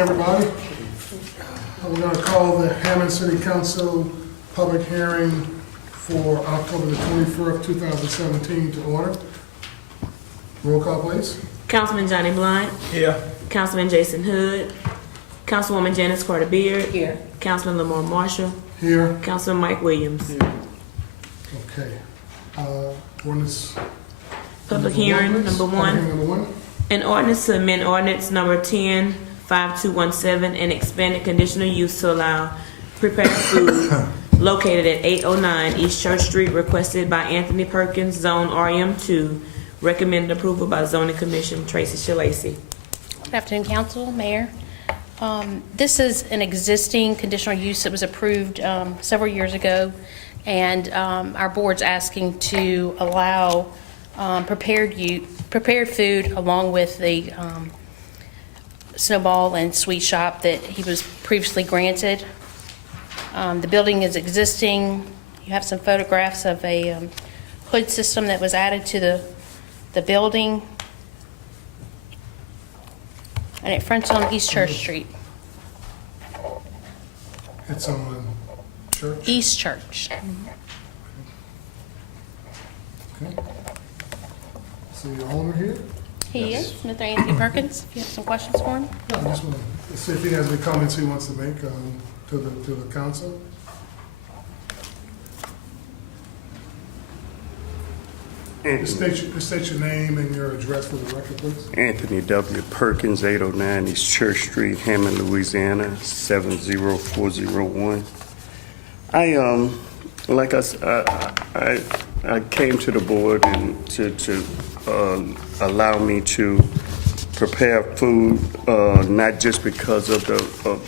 everybody. We're going to call the Hammond City Council public hearing for October the 24th, 2017 to order. Roll call, please. Councilman Johnny Blunt. Here. Councilman Jason Hood. Councilwoman Janice Carter Beard. Here. Councilman Lamar Marshall. Here. Councilman Mike Williams. Okay. Ordinance. Public hearing number Public hearing one. number one. An ordinance to amend ordinance number 10-5217 and expand the conditional use to allow prepared food located at 809 East Church Street, requested by Anthony Perkins, Zone RM2. Recommended approval by Zoning Commission. Tracy Shalacy. Good afternoon, Council, Mayor. This is an existing conditional use that was approved several years ago, and our board's asking to allow prepared food along with the snowball and sweet shop that he was previously granted. The building is existing. You have some photographs of a hood system that was added to the building. And it fronts on East Church Street. It's on Church. East Church. Okay. See the owner here? He is, Mr. Anthony Perkins. If you have some questions for him. Yeah, I just want to see if he has any comments he wants to make to the council. State your name and your address for the record, please. Anthony W. Perkins, 809 East Church Street, Hammond, Louisiana, 70401. Like I came to the board and to allow me to prepare food, not just because of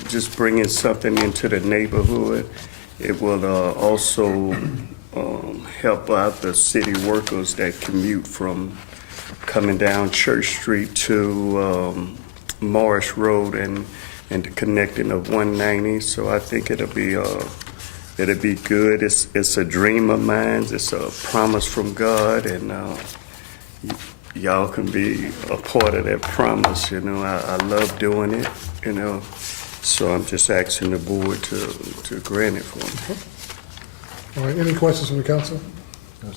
just bringing something into the neighborhood. It will also help out the city workers that commute from coming down Church Street to Morris Road and the connecting of 190. So I think it'll be good. It's a dream of mine. It's a promise from God, and y'all can be a part of that promise. You know, I love doing it. You know, so I'm just asking the board to grant it for me. All right, any questions from the council?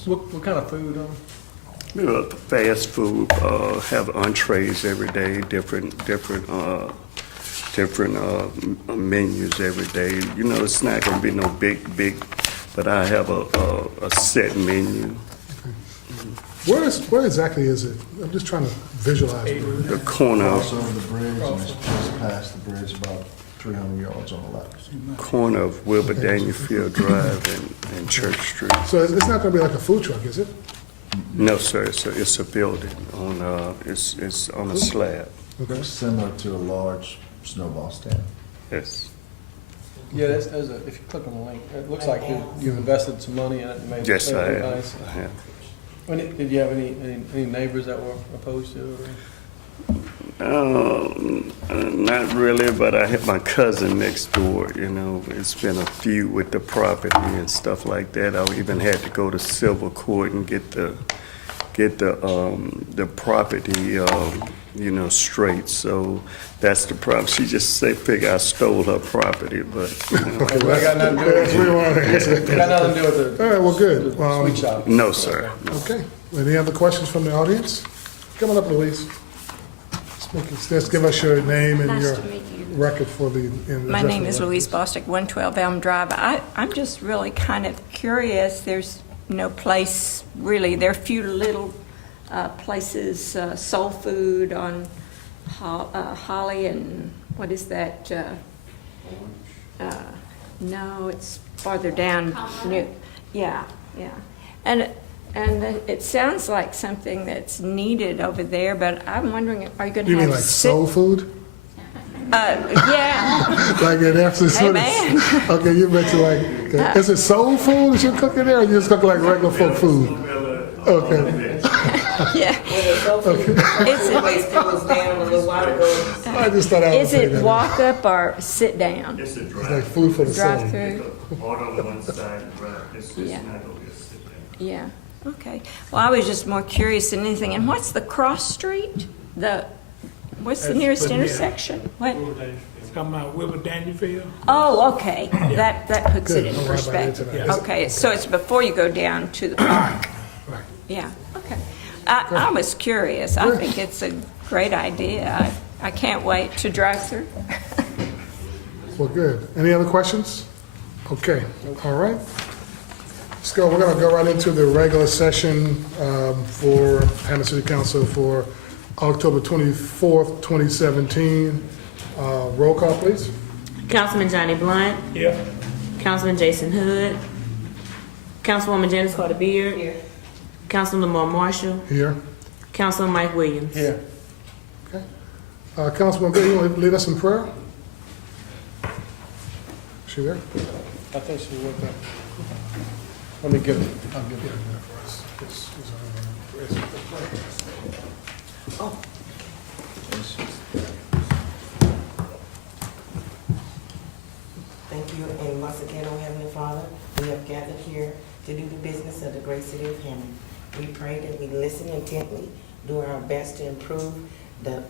What kind of food? You know, fast food, have entrees every day, different menus every day. You know, it's not going to be no big, but I have a set menu. Okay. Where exactly is it? I'm just trying to visualize it. The corner, Cross over the bridge, and it's just past the bridge, about 300 yards on the left. corner of Wilbur Daniel Field Drive and Church Street. So it's not going to be like a food truck, is it? No, sir. It's a building on it's on a slab. Okay. Similar to a large snowball stand. Yes. Yeah, if you click on the link, it looks like you've invested some money in it and made it Yes, I look have. nice. I have. Did you have any neighbors that were opposed to it? Not really, but I had my cousin next door. You know, it's been a feud with the property and stuff like that. I even had to go to civil court and get the property, straight. So that's the problem. She just figure I stole her property, but you know. Okay, I got nothing to do with it. Got nothing to do with All right, well, good. the sweet shop. No, sir. Okay. Any other questions from the audience? Come on up, Louise. Just give us your name and Nice your to meet you. record for the. My name is Louise Bostick, 112 Elm Drive. I'm just really kind of curious. There's no place, really. There are a few little places, soul food on Holly and, what is that? No, it's farther down. Yeah. And it sounds like something that's needed over there, but I'm wondering, are you going to You have... mean like soul food? Yeah. Like it actually Hey, man. Okay, you mentioned like, okay. Is it soul food that you're cooking there, or you just cook like regular folk food? Okay. Yeah. I just thought I would Is say it that. walk up or sit down? It's a It's drive. like food for the soul. Drive through? Order on one side and drive. It's Yeah. not gonna be a sit down. Yeah. Okay. Well, I was just more curious than anything. And what's the cross street? What's the nearest intersection? What? Talking about Wilbur Dangerfield? Oh, okay. That puts it in Good. perspective. Yeah. Okay, so it's before you go down to the park. Right. Yeah, okay. I was curious. I think it's a great idea. I can't wait to drive through. Well, good. Any other questions? Okay, all right. Let's go, we're gonna go right into the regular session for Hammond City Council for October 24th, 2017. Roll call, please. Councilman Johnny Blunt. Yeah. Councilman Jason Hood. Councilwoman Janice Carter Beard. Here. Councilman Lamar Marshall. Here. Councilman Mike Williams. Here. Okay. Councilwoman Good, you want to lead us in prayer? She there? I think she would. Let me give it. I'll give it. Thank you, and once again, O Heavenly Father, we have gathered here to do the business of the great city of Hammond. We pray that we listen intently, do our best to improve the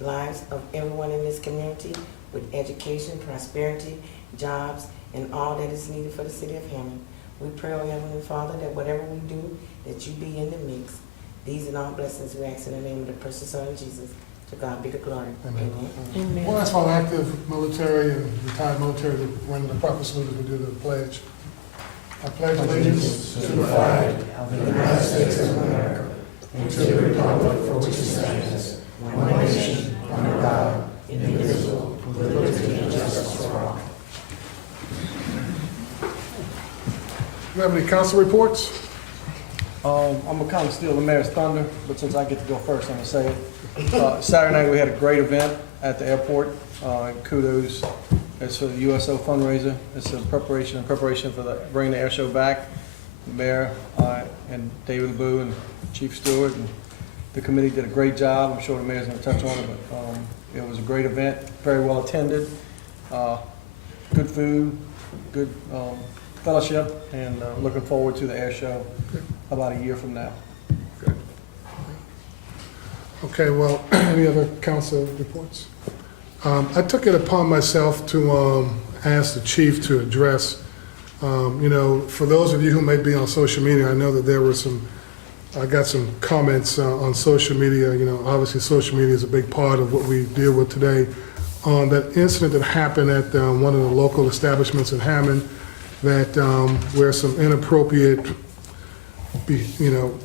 lives of everyone in this community with education, prosperity, jobs, and all that is needed for the city of Hammond. We pray, O Heavenly Father, that whatever we do, that you be in the mix. These and all blessings we ask in the name of the precious Son of Jesus. To God be the glory. Amen. Amen. Well, that's all active military and retired military to render the proper salute as we do the pledge. I pledge allegiance to the flag of the United States of America and to the republic for which it stands, one nation, under God, indivisible, with liberty and justice for all. Do you have any council reports? I'm gonna kind of steal the mayor's thunder, but since I get to go first, I'm gonna say it. Saturday night, we had a great event at the airport. Kudos. It's for the USO fundraiser. It's a preparation for bringing the air show back. The mayor and David LeBeau and Chief Stewart and the committee did a great job. I'm sure the mayor's gonna touch on it, but it was a great event, very well attended. Good food, good fellowship, and looking forward to the air show about a year from now. Okay, well, any other council reports? I took it upon myself to ask the chief to address, for those of you who may be on social media, I know that there were I got some comments on social media. Obviously social media is a big part of what we deal with today. On that incident that happened at one of the local establishments in Hammond, that where some inappropriate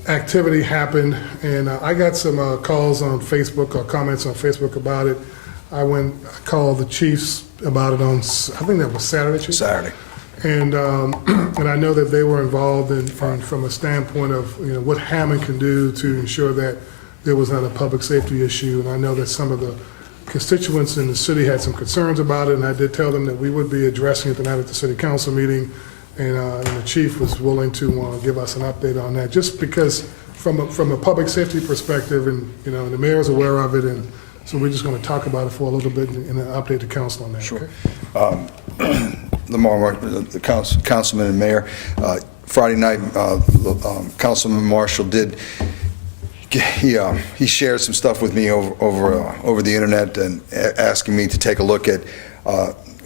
activity happened, and I got some calls on Facebook or comments on Facebook about it. I called the chiefs about it on, I think that was Saturday, Chief? Saturday. And and I know that they were involved from a standpoint of what Hammond can do to ensure that there was not a public safety issue. And I know that some of the constituents in the city had some concerns about it, and I did tell them that we would be addressing it tonight at the city council meeting. And the chief was willing to give us an update on that, just because from a public safety perspective, and the mayor's aware of it, and so we're just going to talk about it for a little bit and then update the council on that. Sure. Okay? Lamar, the councilman and mayor, Friday night, Councilman Marshall he shared some stuff with me over the internet and asking me to take a look at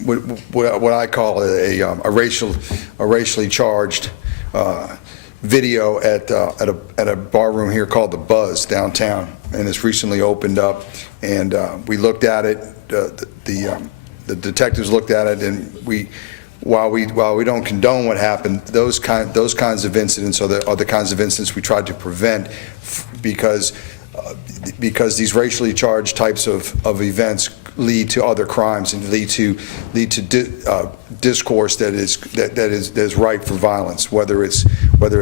what I call a racially charged video at a bar room here called the Buzz downtown, and it's recently opened up. And we looked at it. The detectives looked at it, and while we don't condone what happened, those kinds of incidents are the kinds of incidents we tried to prevent, because these racially charged types of events lead to other crimes and lead to discourse that is ripe for violence, whether it's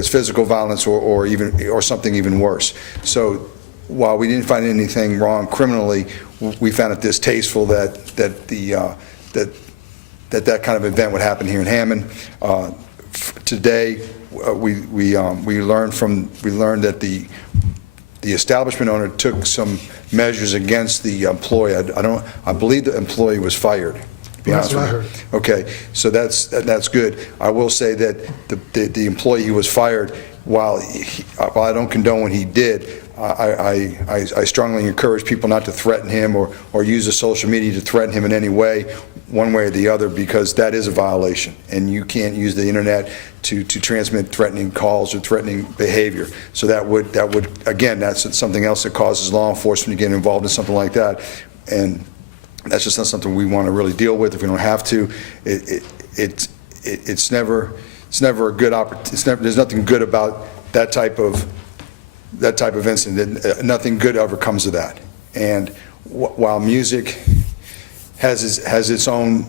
physical violence or something even worse. So while we didn't find anything wrong criminally, we found it distasteful that that kind of event would happen here in Hammond. Today, we learned that the establishment owner took some measures against the employee. I believe the employee was fired be honest That's with what you. Okay, so that's good. I will say that the employee who was fired, while I don't condone what he did, I strongly encourage people not to threaten him or use the social media to threaten him in any way, one way or the other, because that is a violation, and you can't use the internet to transmit threatening calls or threatening behavior. So that would again, that's something else that causes law enforcement to get involved in something like that, and that's just not something we want to really deal with if we don't have to. It's never a good opportunity. There's nothing good about that type of incident. Nothing good ever comes of that. And while music has its own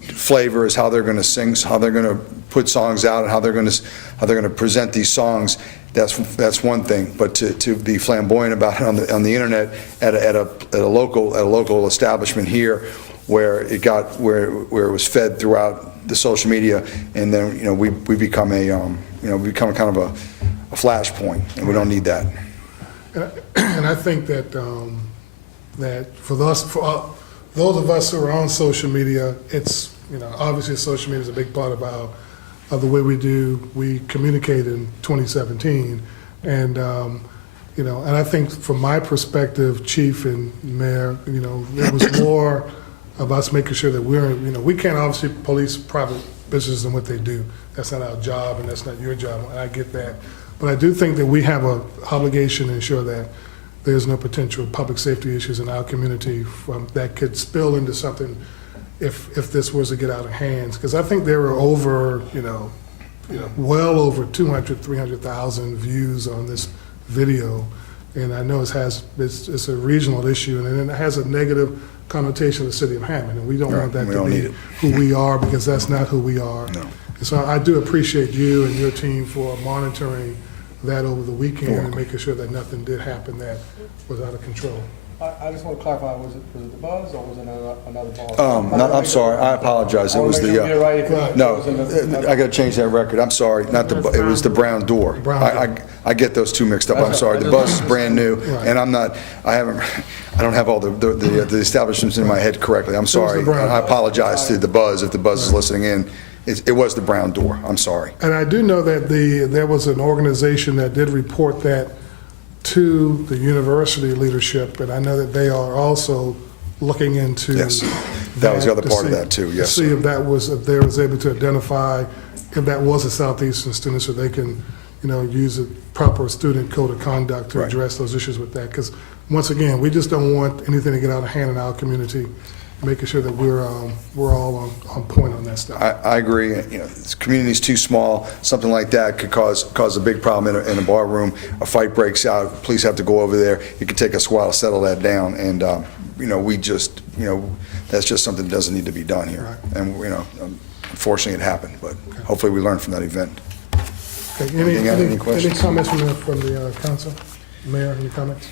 flavor, is how they're going to sing, how they're going to put songs out, and how they're going to present these songs, that's one thing. But to be flamboyant about it on the internet at a local establishment here, where it was fed throughout the social media, and then we become kind of a flashpoint, and we don't need that. And I think that for those of us who are on social media, it's obviously social media is a big part of the way we communicate in 2017, and and I think from my perspective, Chief and Mayor, it was more of us making sure that we can't obviously police private businesses and what they do. That's not our job, and that's not your job. And I get that. But I do think that we have an obligation to ensure that there's no potential public safety issues in our community that could spill into something if this was to get out of hands. Because I think there were over, well over 200, 300,000 views on this video. And I know it's a regional issue, and it has a negative connotation of the city of Hammond. And we don't want that to be who we are, because that's not who we are. No. And so I do appreciate you and your team for monitoring that over the weekend and making sure that nothing did happen that was out of control. I just want to clarify, was it the buzz or was it another ball? No, I'm sorry, I apologize. It was I got to change that record. I'm sorry, it was the Brown Door. I get those two mixed up. I'm sorry. The buzz is brand new, and I don't have all the establishments in my head correctly. I'm sorry. I apologize to the buzz if the buzz is listening in. It was the Brown Door. I'm sorry. And I do know that there was an organization that did report that to the university leadership, and I know that they are also looking into that was the other part of that too. Yes, to see if they was able to identify if that was a Southeastern student, so they can use a proper student code of conduct to address those issues with that. Because once again, we just don't want anything to get out of hand in our community. Making sure that we're all on point on that stuff. I agree. This community's too small. Something like that could cause a big problem in a bar room. A fight breaks out. Police have to go over there. It could take us a while to settle that down. And that's just something that doesn't need to be done here. Right. And unfortunately, it happened. But hopefully, we learn from that event. Okay. Any questions? Any comments from the council? Mayor, any comments?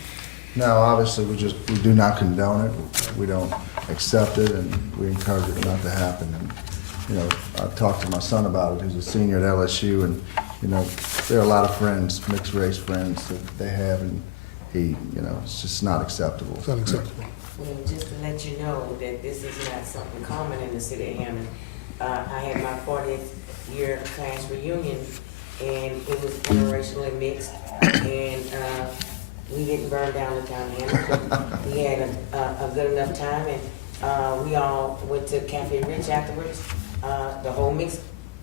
No, obviously, we do not condone it. We don't accept it, and we encourage it not to happen. And, I talked to my son about it, who's a senior at LSU, and, there are a lot of friends, mixed race friends that they have, and it's just not acceptable. It's unacceptable. Well, just to let you know that this is not something common in the city of Hammond. I had my 40th year class reunion, and it was interracially mixed, and we didn't burn down the town of Hammond. We had a good enough time, and we all went to Cafe Rich afterwards. The whole mixed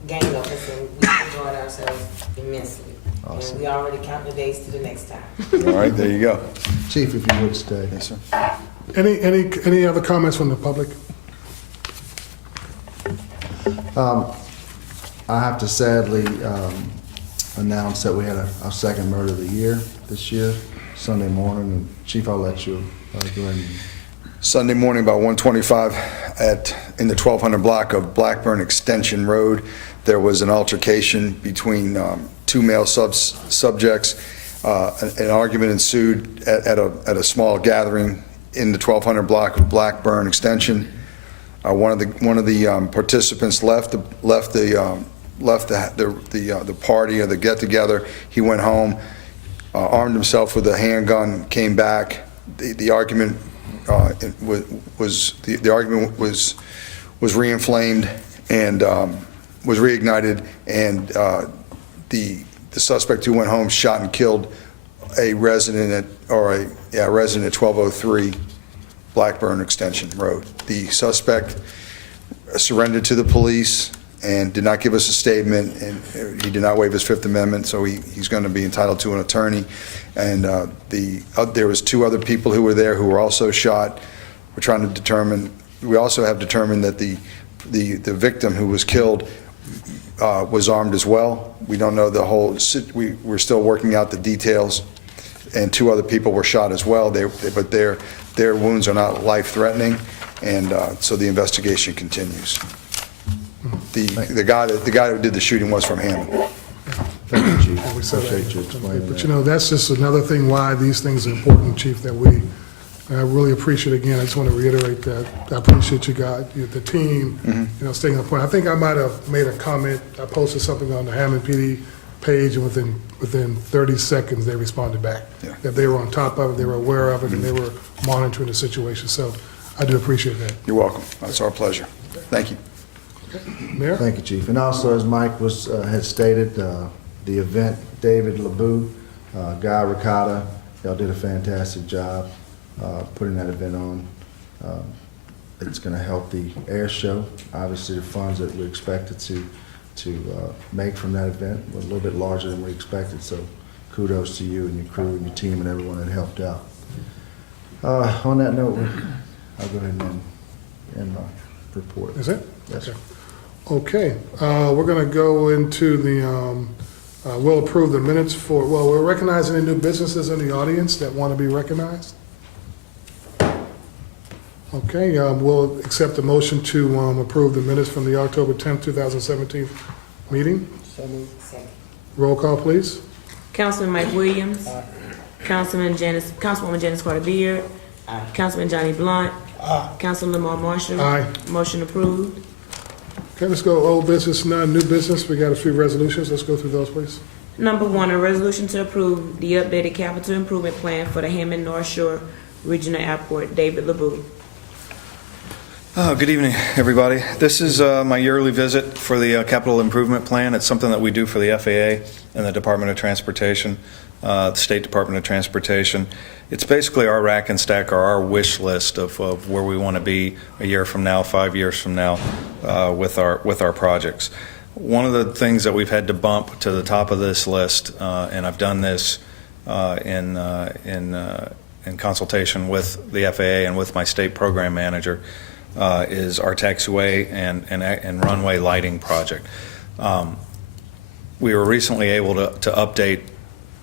gang of us, and we enjoyed ourselves immensely. Awesome. And we already count the days to the next time. All right, there you go. Chief, if you would stay. Yes, sir. Any other comments from the public? I have to sadly announce that we had our second murder of the year this year, Sunday morning. And Chief, I'll let you go ahead. Sunday morning about 1:25 in the 1200 block of Blackburn Extension Road, there was an altercation between two male subjects. An argument ensued at a small gathering in the 1200 block of Blackburn Extension. One of the participants left the party or the get-together. He went home, armed himself with a handgun, came back. The argument was reinflamed and was reignited, and the suspect who went home shot and killed a resident at 1203 Blackburn Extension Road. The suspect surrendered to the police and did not give us a statement, and he did not waive his Fifth Amendment, so he's going to be entitled to an attorney. And there was 2 other people who were there who were also shot. We're trying to determine. We also have determined that the victim who was killed was armed as well. We don't know the whole. We're still working out the details. And 2 other people were shot as well. But their wounds are not life-threatening, and so the investigation continues. The guy who did the shooting was from Hammond. Thank you, Chief. We said that. Appreciate you explaining But that. you know, that's just another thing why these things are important, Chief, that I really appreciate. Again, I just want to reiterate that I appreciate you guys, the team, staying on point. I think I might have made a comment. I posted something on the Hammond PD page, and within 30 seconds, they responded back. Yeah. That they were on top of it, they were aware of it, and they were monitoring the situation. So I do appreciate that. You're welcome. It's our pleasure. Thank you. Mayor? Thank you, Chief. And also, as Mike had stated, the event, David LeBoux, Guy Ricotta, y'all did a fantastic job putting that event on. It's going to help the air show. Obviously, the funds that we expected to make from that event were a little bit larger than we expected, so kudos to you and your crew and your team and everyone that helped out. On that note, I'll go ahead and end my report. Is it? Yes. Okay, we're going to go into we'll approve the minutes we're recognizing any new businesses in the audience that want to be recognized. Okay, we'll accept the motion to approve the minutes from the October 10th, 2017 meeting. So moved. Second. Roll call, please. Councilman Mike Williams. Councilwoman Janice Carter Beard. Councilman Johnny Blunt. Councilman Lamar Marshall. Aye. Motion approved. Okay, let's go old business, none, new business. We got a few resolutions. Let's go through those, please. Number 1, a resolution to approve the updated capital improvement plan for the Hammond North Shore Regional Airport. David LeBoux. Good evening, everybody. This is my yearly visit for the capital improvement plan. It's something that we do for the FAA and the Department of Transportation, the State Department of Transportation. It's basically our rack and stack or our wish list of where we want to be a year from now, 5 years from now, with our projects. One of the things that we've had to bump to the top of this list, and I've done this in consultation with the FAA and with my state program manager, is our taxiway and runway lighting project. We were recently able to update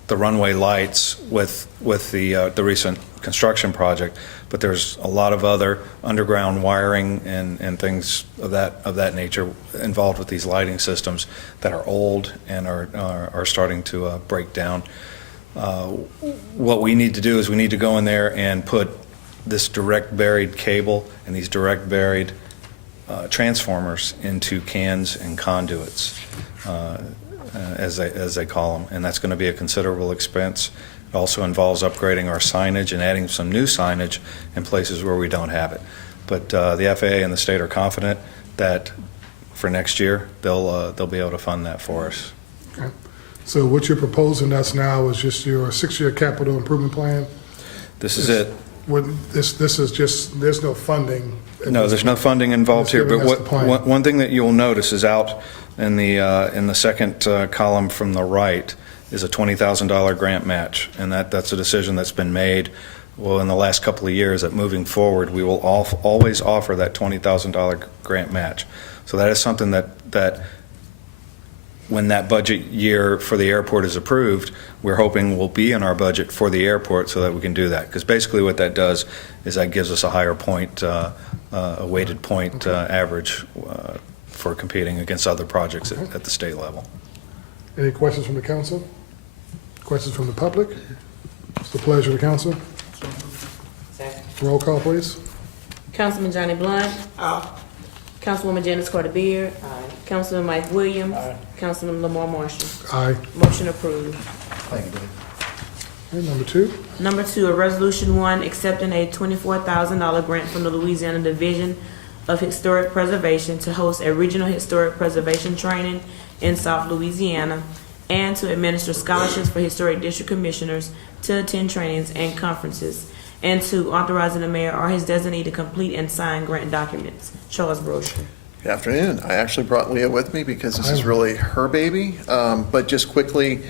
the runway lights with the recent construction project, but there's a lot of other underground wiring and things of that nature involved with these lighting systems that are old and are starting to break down. What we need to do is we need to go in there and put this direct buried cable and these direct buried transformers into cans and conduits, as they call them, and that's going to be a considerable expense. It also involves upgrading our signage and adding some new signage in places where we don't have it. But the FAA and the state are confident that for next year they'll be able to fund that for us. Okay. So what you're proposing us now is just your 6-year capital improvement plan? This is it. This is just, there's no funding? No, there's no funding involved here, but Just giving us the plan. one thing that you'll notice is out in the second column from the right is a $20,000 grant match, and that's a decision that's been made, well, in the last couple of years, that moving forward, we will always offer that $20,000 grant match. So that is something that when that budget year for the airport is approved, we're hoping will be in our budget for the airport so that we can do that. Because basically what that does is that gives us a higher point, a weighted point average for competing against other projects at the state level. Any questions from the council? Questions from the public? It's the pleasure of the council. Second. Roll call, please. Councilman Johnny Blunt. Councilwoman Janice Carter Beard. Aye. Councilman Mike Williams. Councilman Lamar Marshall. Aye. Motion approved. Thank you, Dave. Okay, number 2. Number 2, a resolution 1, accepting a $24,000 grant from the Louisiana Division of Historic Preservation to host a regional historic preservation training in South Louisiana, and to administer scholarships for historic district commissioners to attend trainings and conferences, and to authorizing the mayor or his designee to complete and sign grant documents. Charles Brocher. Good afternoon. I actually brought Leah with me because this is really her baby. But just quickly,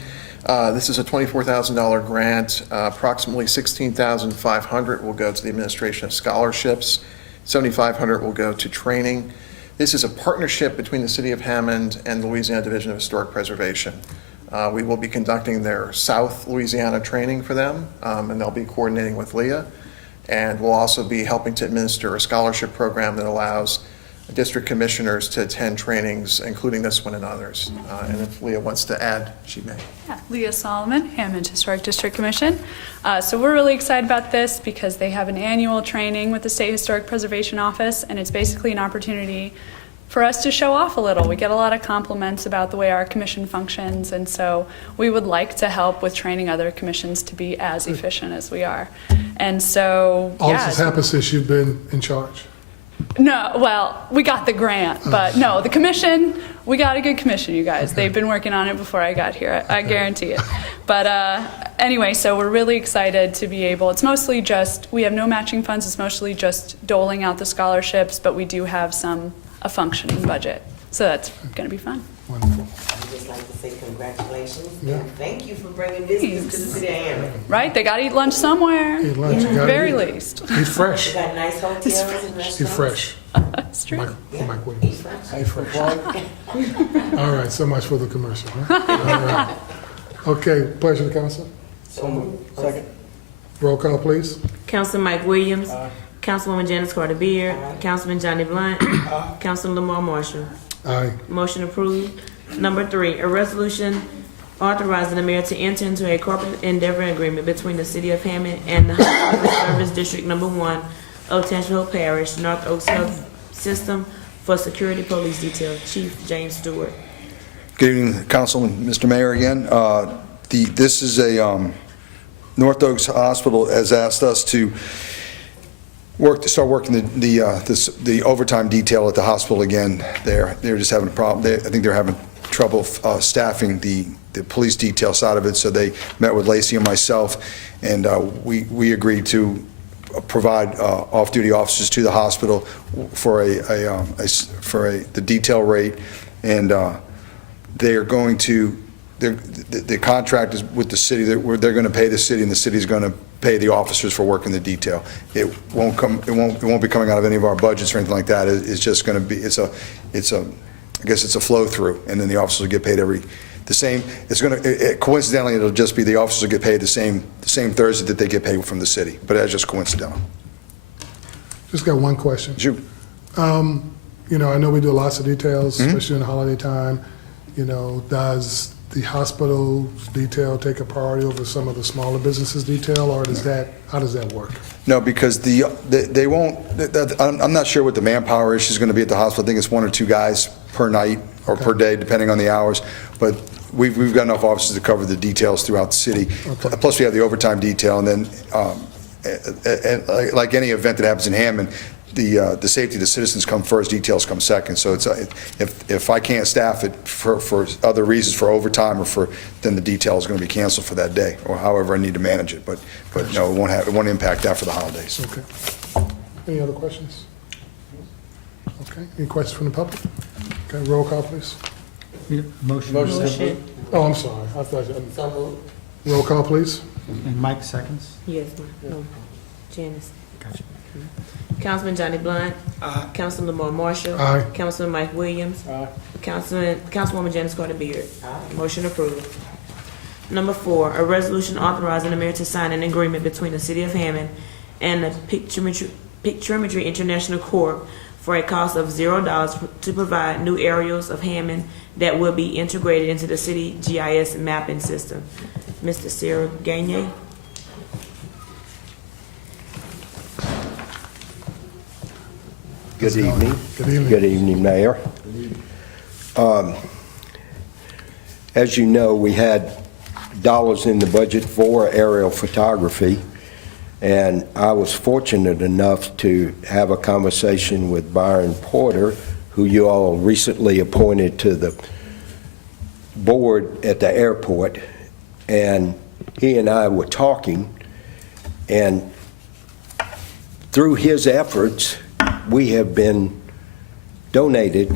this is a $24,000 grant. Approximately $16,500 will go to the administration of scholarships. $7,500 will go to training. This is a partnership between the City of Hammond and the Louisiana Division of Historic Preservation. We will be conducting their South Louisiana training for them, and they'll be coordinating with Leah. And we'll also be helping to administer a scholarship program that allows district commissioners to attend trainings, including this one and others. And if Leah wants to add, she may. Yeah, Leah Solomon, Hammond Historic District Commission. So we're really excited about this because they have an annual training with the State Historic Preservation Office, and it's basically an opportunity for us to show off a little. We get a lot of compliments about the way our commission functions, and so we would like to help with training other commissions to be as efficient as we are. And so, All yeah. this has happened since you've been in charge. No, well, we got the grant, but no, the commission, we got a good commission, you guys. They've been working on it before I got here, I guarantee it. But anyway, so we're really excited to be able, it's mostly just, we have no matching funds, it's mostly just doling out the scholarships, but we do have a functioning budget. So that's going to be fun. Wonderful. I'd just like to say congratulations Yeah. and thank you for bringing business to the city of Hammond. Right? They got to eat lunch somewhere, Eat lunch, you gotta very eat. least. Eat fresh. We got nice hotels and restaurants. Eat fresh. That's true. Mike Eat Williams. fresh. Eat fresh. All right, so much for the commercial, huh? All right. Okay, pleasure to council. So moved. Second. Roll call, please. Councilman Mike Williams. Councilwoman Janice Carter Beard. Councilman Johnny Blunt. Councilman Lamar Marshall. Aye. Motion approved. Number 3, a resolution authorizing the mayor to enter into a corporate endeavor agreement between the City of Hammond and the Hospital Service District Number 1 of Tangier Parish, North Oaks Health System for security police detail. Chief James Stewart. Good evening, Council and Mr. Mayor again. This is a, North Oaks Hospital has asked us to start working the overtime detail at the hospital again. They're just having a problem. I think they're having trouble staffing the police detail side of it, so they met with Lacey and myself, and we agreed to provide off-duty officers to the hospital for the detail rate, and they are going to. The contract is with the city. They're going to pay the city, and the city's going to pay the officers for working the detail. It won't be coming out of any of our budgets or anything like that. It's just going to be. I guess it's a flow through, and then the officers will get paid the same. It's going to coincidentally, it'll just be the officers will get paid the same Thursday that they get paid from the city. But that's just coincidental. Just got one question. Shoot. You know, I know we do lots of details, especially in the holiday time. You know, does the hospital's detail take a priority over some of the smaller businesses' detail, or how does that work? No, because they won't. I'm not sure what the manpower issue is going to be at the hospital. I think it's 1 or 2 guys per night or per day, depending on the hours. But we've got enough officers to cover the details throughout the city. Okay. Plus, we have the overtime detail, and then, like any event that happens in Hammond, the safety of the citizens come first, details come second. So it's if I can't staff it for other reasons, for overtime or then the detail is going to be canceled for that day, or however I need to manage it. But no, it won't impact after the holidays. Okay. Any other questions? Okay. Any questions from the public? Okay. Roll call, please. Motion. Oh, I'm sorry. I thought you. So moved. Roll call, please. And Mike seconds? Yes, no. Janice. Gotcha. Councilman Johnny Blunt. Councilman Lamar Marshall. Aye. Councilman Mike Williams. Councilwoman Janice Carter Beard. Motion approved. Number 4, a resolution authorizing the mayor to sign an agreement between the City of Hammond and the Pictometry International Corp. for a cost of $0 to provide new aerials of Hammond that will be integrated into the city GIS mapping system. Mr. Sarah Gagne. Good evening. Good evening. Good evening, Mayor. As you know, we had dollars in the budget for aerial photography, And I was fortunate enough to have a conversation with Byron Porter, who you all recently appointed to the board at the airport. And he and I were talking, and through his efforts, we have been donated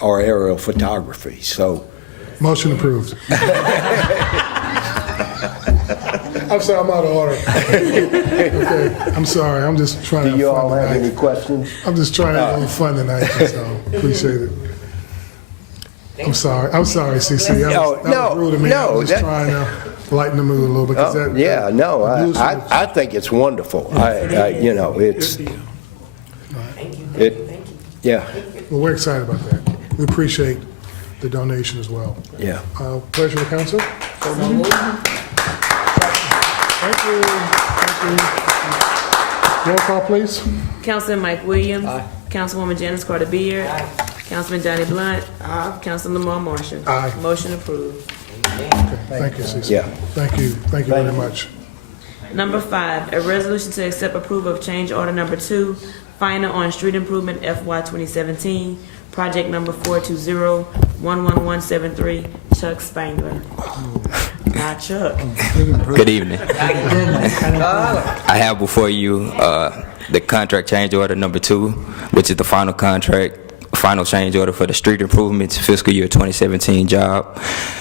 our aerial photography. So, Motion approved. I'm sorry, I'm out of order. Okay, I'm sorry, I'm just trying to do have you fun all have tonight. any questions? I'm just trying to have a little fun tonight, so appreciate it. I'm sorry, CC. That was rude of me. I was just trying to lighten the mood a little bit. 'Cause Oh, that- yeah, no, the blues was- I think it's wonderful. You know, it's, yeah, Well, we're excited about that. We appreciate the donation as well. yeah. Pleasure of the council. Thank you. Thank you. Roll call, please. Councilman Mike Williams. Councilwoman Janice Carter Beard. Councilman Johnny Blunt. Councilman Lamar Marshall. Aye. Motion approved. Okay, thank you, CC. Yeah. Thank you very much. Number 5, a resolution to accept approval of change order number 2, final on street improvement FY 2017, project number 420-11173, Chuck Spangler. Not Chuck. Good evening. I have before you the contract change order number 2, which is the final change order for the street improvements fiscal year 2017 job.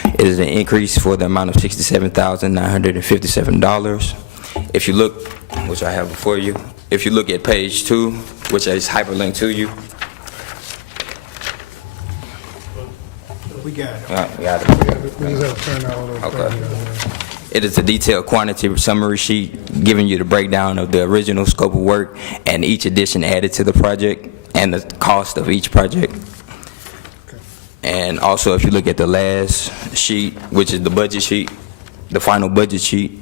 It is an increase for the amount of $67,957. If you look, which I have before you, if you look at page 2, which is hyperlinked to you. We got it. Got it. We just have to turn our little Okay. thing down there. It is a detailed quantity summary sheet giving you the breakdown of the original scope of work and each addition added to the project and the cost of each project. And also, if you look at the last sheet, which is the budget sheet, the final budget sheet,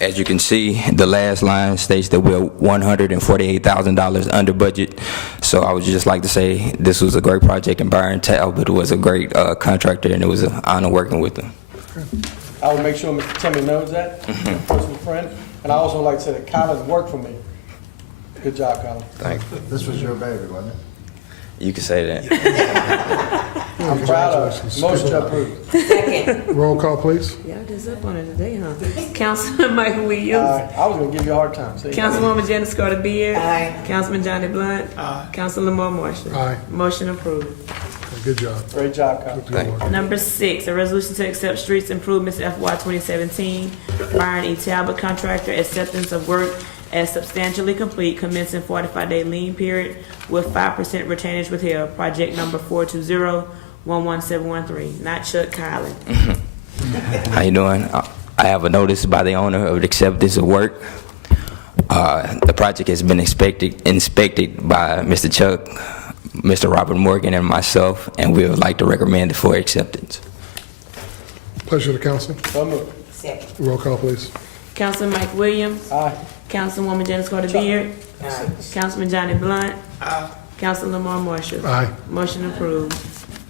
as you can see, the last line states that we're $148,000 under budget. So I would just like to say this was a great project, and Byron Talbot was a great contractor, and it was an honor working with him. I will make sure Mr. Timmy knows that, personal friend. And I also like to say that Colin worked for me. Good job, Colin. Thank you. This was your baby, wasn't it? You can say that. I'm proud of it. Motion to approve. Second. Roll call, please. Y'all just up on it today, huh? Councilman Michael Williams. I was gonna give you a hard time. See? Councilwoman Janice Carter Beard. Aye. Councilman Johnny Blunt. Councilman Lamar Marshall. Aye. Motion approved. Good job. Great job, Colin. Good work. Number 6, a resolution to accept streets improvements FY 2017, Byron E. Talbot contractor, acceptance of work as substantially complete, commencing 45-day lien period with 5% retainage withheld, project number 420-11713, not Chuck Collin. How you doing? I have a notice by the owner of the acceptance of work. The project has been inspected by Mr. Chuck, Mr. Robert Morgan, and myself, and we would like to recommend it for acceptance. Pleasure of the council. So moved. Second. Roll call, please. Councilman Mike Williams. Aye. Councilwoman Janice Carter Beard. Councilman Johnny Blunt. Councilman Lamar Marshall. Aye. Motion approved.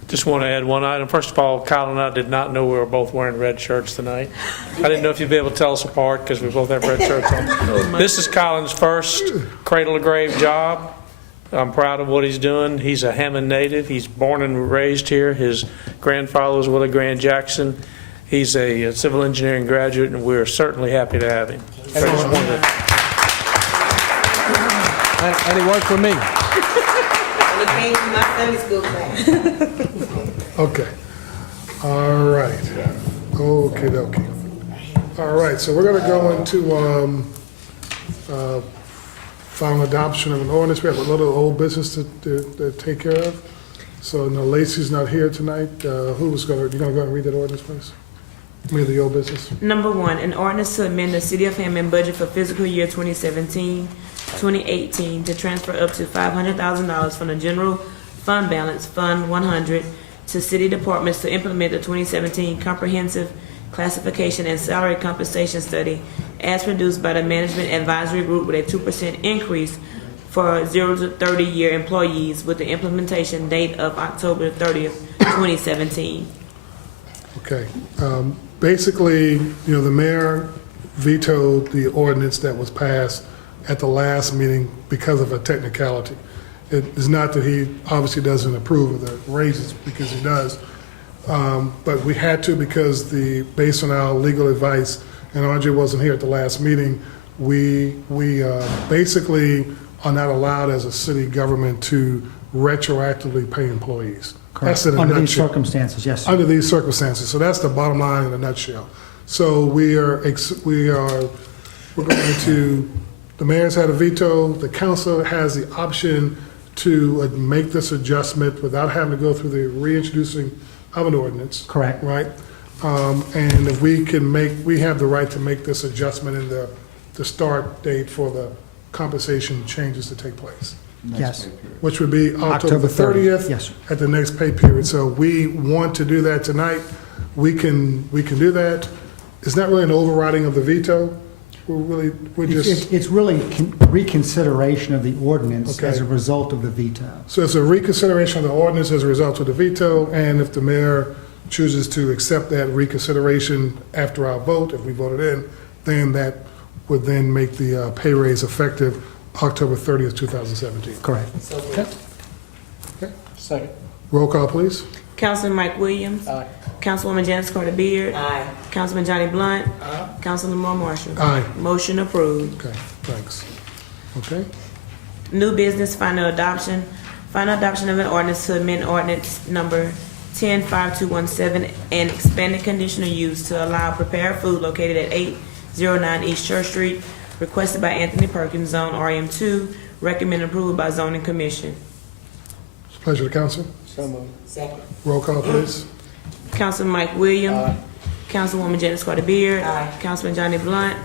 Just want to add one item. First of all, Kyle and I did not know we were both wearing red shirts tonight. I didn't know if you'd be able to tell us apart because we both have red shirts on. This is Colin's first cradle-to-grave job. I'm proud of what he's doing. He's a Hammond native. He's born and raised here. His grandfather was Willie Grant Jackson. He's a civil engineering graduate, and we're certainly happy to have him. So I just wanted to- And he worked for me. And it came to my Sunday school class. Okay. All right. Okay, dokie. All right, so we're gonna go into, final adoption of an ordinance. We have a little old business to take care of. So, no, Lacey's not here tonight. You gonna go and read that ordinance, please? Read the old business. Number 1, an ordinance to amend the City of Hammond budget for fiscal year 2017-2018 to transfer up to $500,000 from the general fund balance, Fund 100, to city departments to implement the 2017 comprehensive classification and salary compensation study as produced by the Management Advisory Group with a 2% increase for 0 to 30-year employees with the implementation date of October 30th, 2017. Okay. basically, the mayor vetoed the ordinance that was passed at the last meeting because of a technicality. It is not that he obviously doesn't approve of the raises, because he does, but we had to because based on our legal advice, and RJ wasn't here at the last meeting, we basically are not allowed as a city government to retroactively pay employees. That's in a Under these nutshell. circumstances, yes, sir. Under these circumstances. So that's the bottom line in a nutshell. So we're going to, the mayor's had a veto, the council has the option to make this adjustment without having to go through the reintroducing of an ordinance. Correct. Right? And if we have the right to make this adjustment in the start date for the compensation changes to take place, Yes. which would be October October 30th. 30th. Yes, sir. At the next pay period. So we want to do that tonight. We can do that. It's not really an overriding of the veto. We're just, It's really reconsideration of the ordinance Okay. as a result of the veto. so it's a reconsideration of the ordinance as a result of the veto, and if the mayor chooses to accept that reconsideration after our vote, if we voted in, then that would then make the pay raise effective October 30th, 2017. Correct. So moved. Okay. Okay. Second. Roll call, please. Councilman Mike Williams. Aye. Councilwoman Janice Carter Beard. Aye. Councilman Johnny Blunt. Councilman Lamar Marshall. Aye. Motion approved. Okay, thanks. Okay. New business, final adoption. Final adoption of an ordinance to amend ordinance number 105217 and expanded conditional use to allow prepared food located at 809 East Church Street, requested by Anthony Perkins, Zone RM2, recommended approval by Zoning Commission. It's a pleasure of the council. So moved. Second. Roll call, please. Councilman Mike Williams. Aye. Councilwoman Janice Carter Beard. Aye. Councilman Johnny Blunt.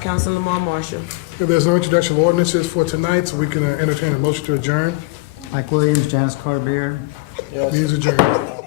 Councilman Lamar Marshall. If there's no introduction of ordinances for tonight, so we can entertain a motion to adjourn. Mike Williams, Janice Carter Beard. Yes. Means adjourned.